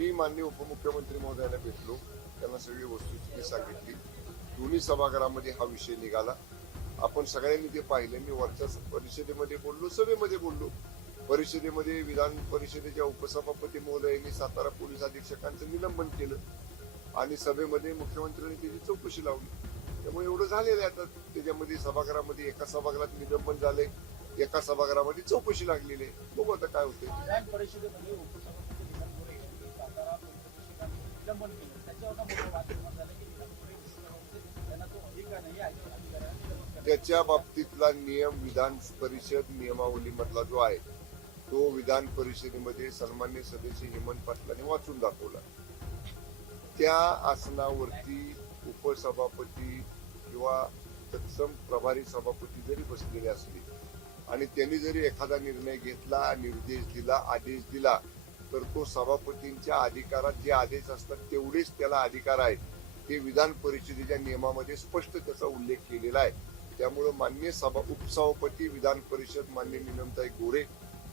मी माननीय उपमुख्यमंत्री महोदयांना भेटलो, त्यांना सगळी वस्तुस्थिती सांगितली. दोन्ही सभागृहामध्ये हा विषय निघाला. आपण सगळ्यांनी ते पाहिलं. मी वरच्या परिषदेमध्ये बोललो, सभेमध्ये बोललो. परिषदेमध्ये विधान परिषदेच्या उपसभापती महोदयांनी सातारा पोलीस अधीक्षकांचं निलंबन केलं आणि सभेमध्ये मुख्यमंत्र्यांनी त्याची चौकशी लावली. त्यामुळे एवढं झालेलं आहे. आता त्याच्यामध्ये सभागृहामध्ये एका सभागृहात निलंबन झालंय, एका सभागृहामध्ये चौकशी लागलेली आहे. बघू आता काय होते. विधान परिषदेमध्ये उपसभापती निलम गोरे यांनी सातारा पोलीस अधीक्षकांचं निलंबन केलं. त्याच्यावर मोठं वाद निर्माण झालं की निलम गोरे उपसभापती त्यांना तो अधिकार नाही आहे, अधिकाऱ्यांना निलंबन करण्याचा. त्याच्या बाबतीतला नियम विधान परिषद नियमावलीमधला जो आहे तो विधान परिषदेमध्ये सन्मान्य सदस्य हेमंत पाटलांनी वाचून दाखवला. त्या आसनावरती उपसभापती किंवा तत्सम प्रभारी सभापती जरी बसलेले असले आणि त्यांनी जरी एखादा निर्णय घेतला, निर्देश दिला, आदेश दिला, तर तो सभापतींच्या अधिकारात जे आदेश असतात तेवढेच त्याला अधिकार आहेत. ते विधान परिषदेच्या नियमामध्ये स्पष्ट त्याचा उल्लेख केलेला आहे. त्यामुळे माननीय उपसभापती विधान परिषद माननीय निलमताई गोरे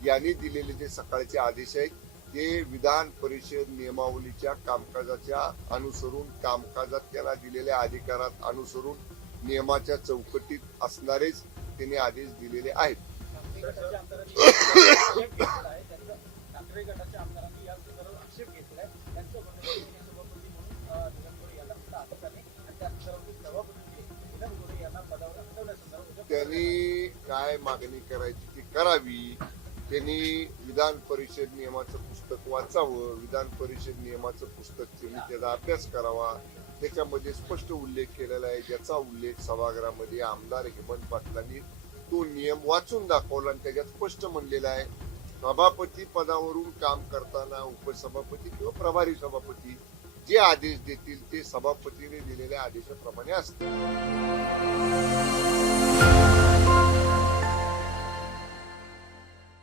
यांनी दिलेले जे सकाळचे आदेश आहेत ते विधान परिषद नियमावलीच्या कामकाजाच्या अनुसरून, कामकाजात त्यांना दिलेल्या अधिकारात अनुसरून नियमाच्या चौकटीत असणारेच त्यांनी आदेश दिलेले आहेत. ठाकरे गटाच्या आमदारांनी या संदर्भात आक्षेप घेतलाय. त्यांचं सभापती म्हणून निलम गोरे यांना फक्त अधिकार नाही आणि त्या संदर्भात सभापती निलम गोरे यांना पदावर हटवण्यासंदर्भात त्यांनी काय मागणी करायची ती करावी. त्यांनी विधान परिषद नियमाचं पुस्तक वाचावं. विधान परिषद नियमाचं पुस्तक त्यांनी त्याचा अभ्यास करावा. त्याच्यामध्ये स्पष्ट उल्लेख केलेला आहे, ज्याचा उल्लेख सभागृहामध्ये आमदार हेमंत पाटलांनी तो नियम वाचून दाखवला आणि त्याच्यात स्पष्ट म्हणलेला आहे सभापती पदावरून काम करताना उपसभापती किंवा प्रभारी सभापती जे आदेश देतील ते सभापतीने दिलेल्या आदेशाप्रमाणे असतील.